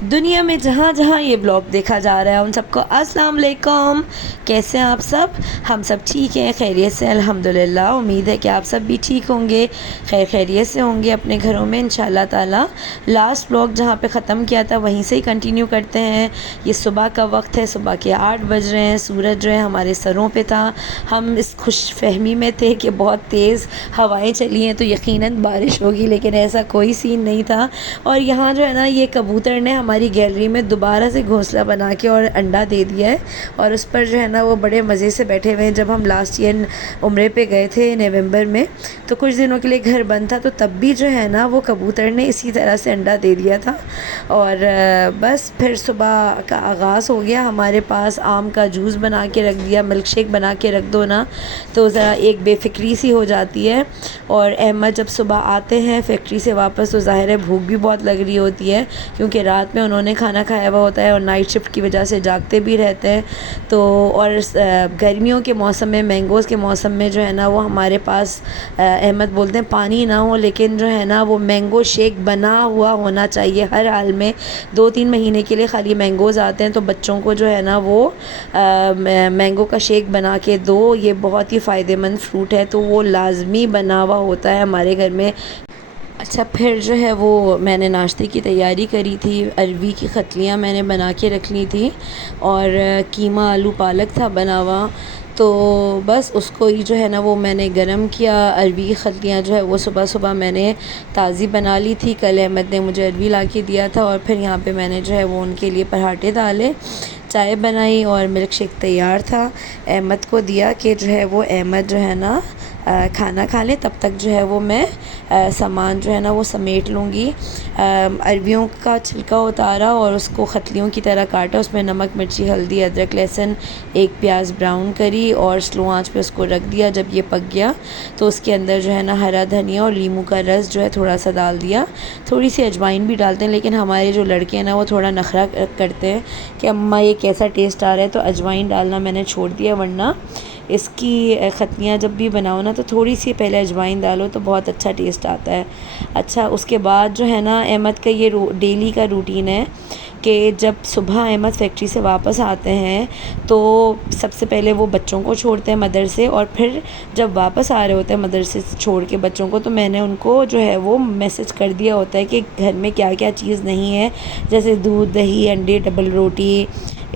दुनिया में जहाँ जहाँ ये ब्लॉग देखा जा रहा है उन सबको अस्सलाम वालेकुम। कैसे हैं आप सब? हम सब ठीक हैं, खैरियत से अल्हम्दुलिल्लाह। उम्मीद है कि आप सब भी ठीक होंगे, खैरियत से होंगे अपने घरों में इंशाल्लाह ताला। लास्ट ब्लॉग जहाँ पे ख़त्म किया था वहीं से ही कंटिन्यू करते हैं। ये सुबह का वक्त है, सुबह के 8 बज रहे हैं, सूरज जो है हमारे सरों पे था। हम इस खुश फहमी में थे कि बहुत तेज़ हवाएँ चली हैं तो यकीनन बारिश होगी, लेकिन ऐसा कोई सीन नहीं था। और यहाँ जो है ना, ये कबूतर ने हमारी गैलरी में दोबारा से घोंसला बना के और अंडा दे दिया है, और उस पर जो है ना वो बड़े मज़े से बैठे हुए हैं। जब हम लास्ट ईयर उम्रे पे गए थे नवंबर में, तो कुछ दिनों के लिए घर बंद था, तो तब भी जो है ना वो कबूतर ने इसी तरह से अंडा दे दिया था। और बस फिर सुबह का आगाज़ हो गया। हमारे पास आम का जूस बना के रख दिया, मिल्क शेक बना के रख दो ना, तो ज़रा एक बेफ़िक्री सी हो जाती है। और अहमद जब सुबह आते हैं फैक्ट्री से वापस, तो ज़ाहिर है भूख भी बहुत लग रही होती है, क्योंकि रात में उन्होंने खाना खाया हुआ होता है और नाइट शिफ्ट की वजह से जागते भी रहते हैं। तो और गर्मियों के मौसम में, मैंगोज़ के मौसम में जो है ना वो हमारे पास अहमद बोलते हैं पानी ना हो, लेकिन जो है ना वो मैंगो शेक बना हुआ होना चाहिए हर हाल में। 2-3 महीने के लिए खाली मैंगोज़ आते हैं, तो बच्चों को जो है ना वो मैंगो का शेक बना के दो। ये बहुत ही फ़ायदेमंद फ्रूट है, तो वो लाजमी बना हुआ होता है हमारे घर में। अच्छा, फिर जो है वो मैंने नाश्ते की तैयारी करी थी। अरवी की खतलियाँ मैंने बना के रख ली थी, और कीमा आलू पालक था बना हुआ, तो बस उसको ही जो है ना वो मैंने गरम किया। अरवी की खतलियाँ जो है वो सुबह सुबह मैंने ताज़ी बना ली थी, कल अहमद ने मुझे अरवी ला के दिया था। और फिर यहाँ पे मैंने जो है वो उनके लिए पराठे डाले, चाय बनाई और मिल्क शेक तैयार था। अहमद को दिया कि जो है वो अहमद जो है ना खाना खा ले, तब तक जो है वो मैं सामान जो है ना वो समेट लूँगी। अरवियों का छिलका उतारा और उसको खतलियों की तरह काटा, उसमें नमक मिर्ची हल्दी अदरक लहसुन, एक प्याज ब्राउन करी और स्लो आंच पे उसको रख दिया। जब ये पक गया तो उसके अंदर जो है ना हरा धनिया और नींबू का रस जो है थोड़ा सा डाल दिया। थोड़ी सी अजवाइन भी डालते हैं, लेकिन हमारे जो लड़के हैं ना वो थोड़ा नखरा करते हैं कि अम्मा ये कैसा टेस्ट आ रहा है, तो अजवाइन डालना मैंने छोड़ दिया। वरना इसकी खतलियाँ जब भी बनाओ ना तो थोड़ी सी पहले अजवाइन डालो तो बहुत अच्छा टेस्ट आता है। अच्छा, उसके बाद जो है ना अहमद का ये डेली का रूटीन है कि जब सुबह अहमद फैक्ट्री से वापस आते हैं तो सबसे पहले वो बच्चों को छोड़ते हैं मदरसे, और फिर जब वापस आ रहे होते हैं मदरसे से छोड़ के बच्चों को, तो मैंने उनको जो है वो मैसेज कर दिया होता है कि घर में क्या क्या चीज़ नहीं है, जैसे दूध दही अंडे डबल रोटी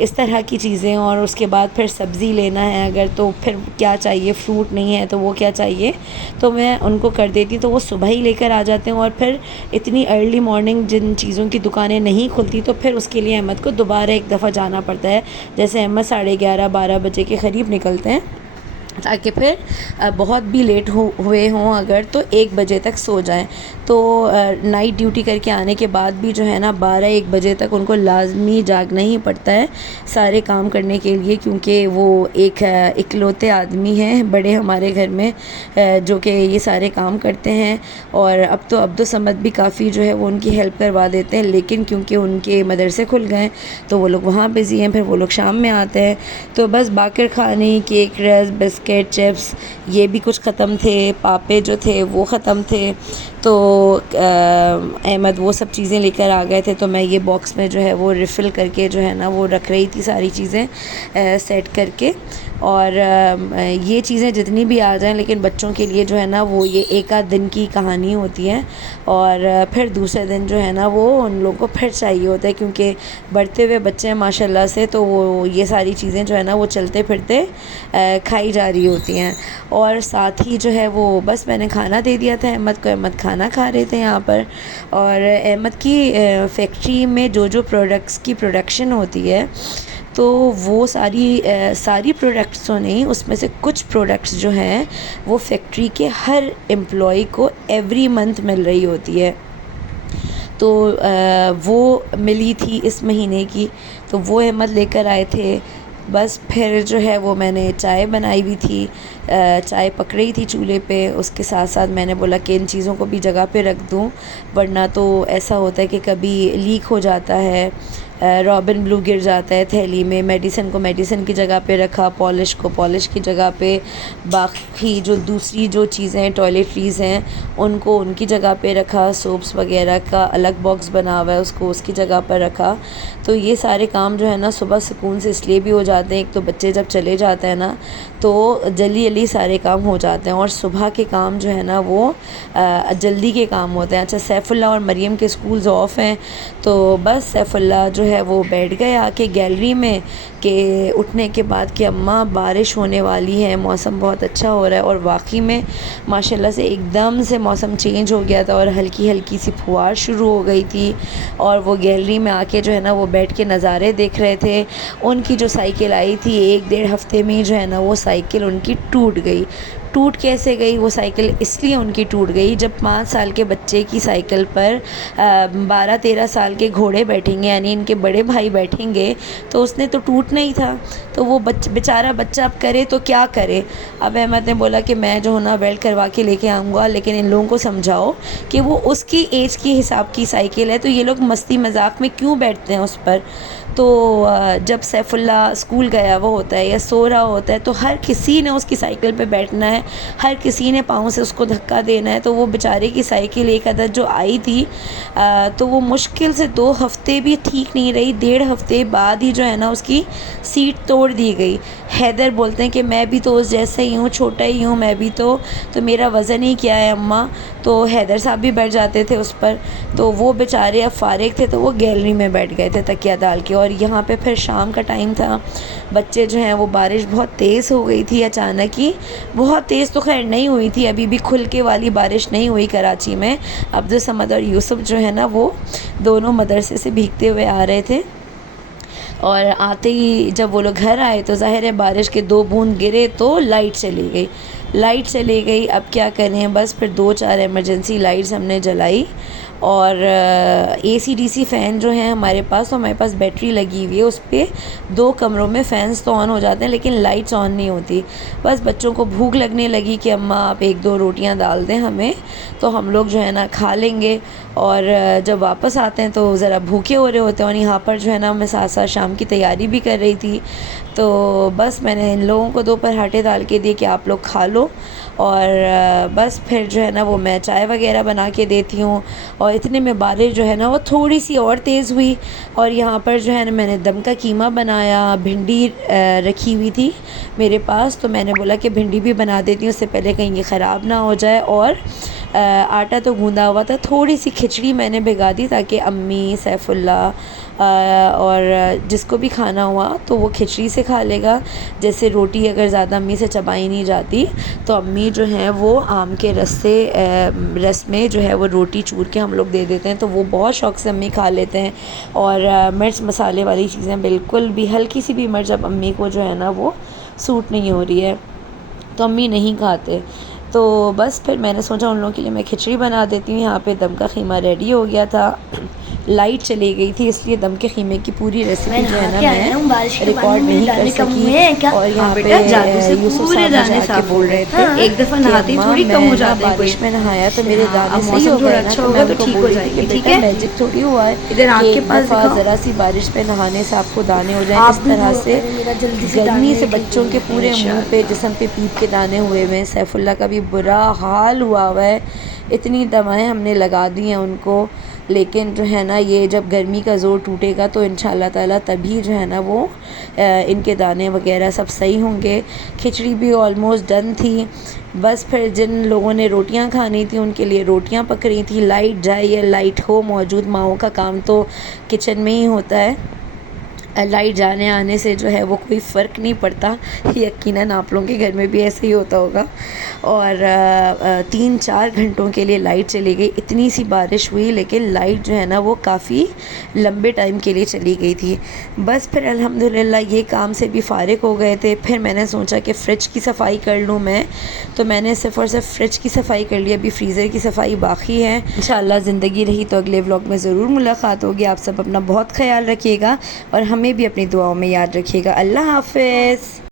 इस तरह की चीज़ें। और उसके बाद फिर सब्ज़ी लेना है अगर, तो फिर क्या चाहिए, फ्रूट नहीं है तो वो क्या चाहिए, तो मैं उनको कर देती, तो वो सुबह ही लेकर आ जाते हैं। और फिर इतनी अर्ली मॉर्निंग जिन चीज़ों की दुकानें नहीं खुलती, तो फिर उसके लिए अहमद को दोबारा एक दफ़ा जाना पड़ता है। जैसे अहमद 11:30-12 बजे के क़रीब निकलते हैं, ताकि फिर बहुत भी लेट हुए हों अगर, तो 1 बजे तक सो जाएं। तो नाइट ड्यूटी करके आने के बाद भी जो है ना 12-1 बजे तक उनको लाजमी जागना ही पड़ता है सारे काम करने के लिए, क्योंकि वो एक इकलौते आदमी हैं बड़े हमारे घर में जो कि ये सारे काम करते हैं। और अब तो अब्दुल समद भी काफ़ी जो है वो उनकी हेल्प करवा देते हैं, लेकिन क्योंकि उनके मदरसे खुल गए तो वो लोग वहाँ बिज़ी हैं, फिर वो लोग शाम में आते हैं। तो बस बाकर खाने, केक, रस, बिस्किट, चिप्स ये भी कुछ ख़त्म थे, पापे जो थे वो ख़त्म थे, तो अहमद वो सब चीज़ें लेकर आ गए थे। तो मैं ये बॉक्स में जो है वो रिफ़िल करके जो है ना वो रख रही थी सारी चीज़ें सेट करके। और ये चीज़ें जितनी भी आ जाएं, लेकिन बच्चों के लिए जो है ना वो ये एक आध दिन की कहानी होती है, और फिर दूसरे दिन जो है ना वो उन लोगों को फिर चाहिए होता है, क्योंकि बढ़ते हुए बच्चे हैं माशाल्लाह से, तो वो ये सारी चीज़ें जो है ना वो चलते फिरते खाई जा रही होती हैं। और साथ ही जो है वो बस मैंने खाना दे दिया था अहमद को, अहमद खाना खा रहे थे यहाँ पर। और अहमद की फैक्ट्री में जो जो प्रोडक्ट्स की प्रोडक्शन होती है, तो वो सारी प्रोडक्ट्स तो नहीं, उसमें से कुछ प्रोडक्ट्स जो हैं वो फैक्ट्री के हर एम्प्लॉय को एवरी मंथ मिल रही होती है। तो वो मिली थी इस महीने की, तो वो अहमद लेकर आए थे। बस फिर जो है वो मैंने चाय बनाई हुई थी, चाय पक रही थी चूल्हे पे, उसके साथ साथ मैंने बोला कि इन चीज़ों को भी जगह पे रख दूं, वरना तो ऐसा होता है कि कभी लीक हो जाता है, रॉबिन ब्लू गिर जाता है थैली में, मेडिसिन को मेडिसिन की जगह पे रखा, पॉलिश को पॉलिश की जगह पे, बाकी जो दूसरी जो चीज़ें टॉयलेटरीज़ हैं उनको उनकी जगह पे रखा, सोप्स वगैरह का अलग बॉक्स बना हुआ है उसको उसकी जगह पर रखा। तो ये सारे काम जो है ना सुबह सुकून से इसलिए भी हो जाते हैं, एक तो बच्चे जब चले जाते हैं ना तो जल्दी जल्दी सारे काम हो जाते हैं और सुबह के काम जो है ना वो जल्दी के काम होते हैं। अच्छा, सैफुल्लाह और मरियम के स्कूल्स ऑफ हैं तो बस सैफुल्लाह जो है वो बैठ गए आके गैलरी में कि उठने के बाद कि अम्मा बारिश होने वाली है, मौसम बहुत अच्छा हो रहा है। और वाकई में माशाल्लाह से एकदम से मौसम चेंज हो गया था और हल्की हल्की सी फुहार शुरू हो गई थी और वो गैलरी में आके जो है ना वो बैठ के नज़ारे देख रहे थे। उनकी जो साइकिल आई थी 1-1.5 हफ्ते में जो है ना वो साइकिल उनकी टूट गई। टूट कैसे गई वो साइकिल? इसलिए उनकी टूट गई, जब 5 साल के बच्चे की साइकिल पर 12-13 साल के घोड़े बैठेंगे यानी इनके बड़े भाई बैठेंगे तो उसने तो टूटना ही था। तो वो बेचारा बच्चा अब करे तो क्या करे। अब अहमद ने बोला कि मैं जो है ना वेल्ड करवा के लेके आऊँगा, लेकिन इन लोगों को समझाओ कि वो उसकी एज के हिसाब की साइकिल है तो ये लोग मस्ती मजाक में क्यों बैठते हैं उस पर। तो जब सैफुल्लाह स्कूल गया वो होता है या सो रहा होता है तो हर किसी ने उसकी साइकिल पे बैठना है, हर किसी ने पाँव से उसको धक्का देना है। तो वो बेचारे की साइकिल एक अदद जो आई थी तो वो मुश्किल से 2 हफ्ते भी ठीक नहीं रही, 1.5 हफ्ते बाद ही जो है ना उसकी सीट तोड़ दी गई। हैदर बोलते हैं कि मैं भी तो उस जैसे ही हूँ, छोटा ही हूँ मैं भी तो मेरा वज़न ही क्या है अम्मा। तो हैदर साहब भी बैठ जाते थे उस पर। तो वो बेचारे अब फारिग थे तो वो गैलरी में बैठ गए थे तकिया डाल के। और यहाँ पे फिर शाम का टाइम था, बच्चे जो हैं वो बारिश बहुत तेज़ हो गई थी अचानक ही, बहुत तेज़ तो खैर नहीं हुई थी, अभी भी खुल के वाली बारिश नहीं हुई कराची में। अब्दुल समद और यूसुफ जो है ना वो दोनों मदरसे से भीगते हुए आ रहे थे और आते ही जब वो लोग घर आए तो ज़ाहिर है बारिश के 2 बूंद गिरे तो लाइट चली गई। लाइट चली गई, अब क्या करें, बस फिर 2-4 इमरजेंसी लाइट्स हमने जलाई और AC/DC फ़ैन जो है हमारे पास, तो हमारे पास बैटरी लगी हुई है, उस पर 2 कमरों में फ़ैन्स तो ऑन हो जाते हैं लेकिन लाइट्स ऑन नहीं होती। बस बच्चों को भूख लगने लगी कि अम्मा आप 1-2 रोटियां डाल दें हमें तो हम लोग जो है ना खा लेंगे। और जब वापस आते हैं तो ज़रा भूखे हो रहे होते हैं और यहाँ पर जो है ना मैं साथ साथ शाम की तैयारी भी कर रही थी। तो बस मैंने इन लोगों को 2 पराठे डाल के दिए कि आप लोग खा लो और बस फिर जो है ना वो मैं चाय वगैरह बना के देती हूँ। और इतने में बारिश जो है ना वो थोड़ी सी और तेज़ हुई और यहाँ पर जो है ना मैंने दम का कीमा बनाया, भिंडी रखी हुई थी मेरे पास तो मैंने बोला कि भिंडी भी बना देती हूँ उससे पहले कहीं ये ख़राब ना हो जाए। और आटा तो गूंदा हुआ था, थोड़ी सी खिचड़ी मैंने भिगा दी ताकि अम्मी, सैफुल्लाह और जिसको भी खाना हुआ तो वो खिचड़ी से खा लेगा। जैसे रोटी अगर ज़्यादा अम्मी से चबाई नहीं जाती तो अम्मी जो है वो आम के रस में जो है वो रोटी चूर के हम लोग दे देते हैं तो वो बहुत शौक़ से अम्मी खा लेते हैं। और मिर्च मसाले वाली चीज़ें बिल्कुल भी, हल्की सी भी मिर्च अब अम्मी को जो है ना वो सूट नहीं हो रही है तो अम्मी नहीं खाते। तो बस फिर मैंने सोचा उन लोगों के लिए मैं खिचड़ी बना देती हूँ। यहाँ पे दम का ख़ीमा रेडी हो गया था, लाइट चली गई थी इसलिए दम के ख़ीमे की पूरी रेसिपी जो है ना मैं रिकॉर्ड नहीं कर सकी। और यहाँ पे यूसुफ साहब बोल रहे थे एक दफ़ा नहाती थोड़ी कम हो जाती है, बारिश में नहाया तो मेरे दाने सही हो गए ना, तो मैं उनको ठीक हो जाएगी, ठीक है, मैजिक थोड़ी हुआ है इधर आपके पास ज़रा सी बारिश में नहाने से आपको दाने हो जाए। इस तरह से गर्मी से बच्चों के पूरे मुँह पे, जिस्म पे पीप के दाने हुए हुए हैं। सैफुल्लाह का भी बुरा हाल हुआ हुआ है, इतनी दवाएं हमने लगा दी हैं उनको, लेकिन जो है ना ये जब गर्मी का ज़ोर टूटेगा तो इंशाअल्लाह ताला तभी जो है ना वो इनके दाने वगैरह सब सही होंगे। खिचड़ी भी ऑलमोस्ट डन थी, बस फिर जिन लोगों ने रोटियां खानी थी उनके लिए रोटियां पक रही थी। लाइट जाए या लाइट हो, मौजूद माओं का काम तो किचन में ही होता है, लाइट जाने आने से जो है वो कोई फ़र्क नहीं पड़ता, यकीनन आप लोगों के घर में भी ऐसे ही होता होगा। और 3-4 घंटों के लिए लाइट चली गई, इतनी सी बारिश हुई लेकिन लाइट जो है ना वो काफ़ी लंबे टाइम के लिए चली गई थी। बस फिर अल्हम्दुलिल्लाह ये काम से भी फ़ारिग हो गए थे। फिर मैंने सोचा कि फ़्रिज की सफ़ाई कर लूँ मैं, तो मैंने सिर्फ़ और सिर्फ फ़्रिज की सफ़ाई कर ली, अभी फ्रीज़र की सफ़ाई बाकी है। इंशाअल्लाह ज़िंदगी रही तो अगले व्लॉग में ज़रूर मुलाकात होगी। आप सब अपना बहुत ख्याल रखिएगा और हमें भी अपनी दुआओं में याद रखिएगा। अल्लाह हाफ़िज़।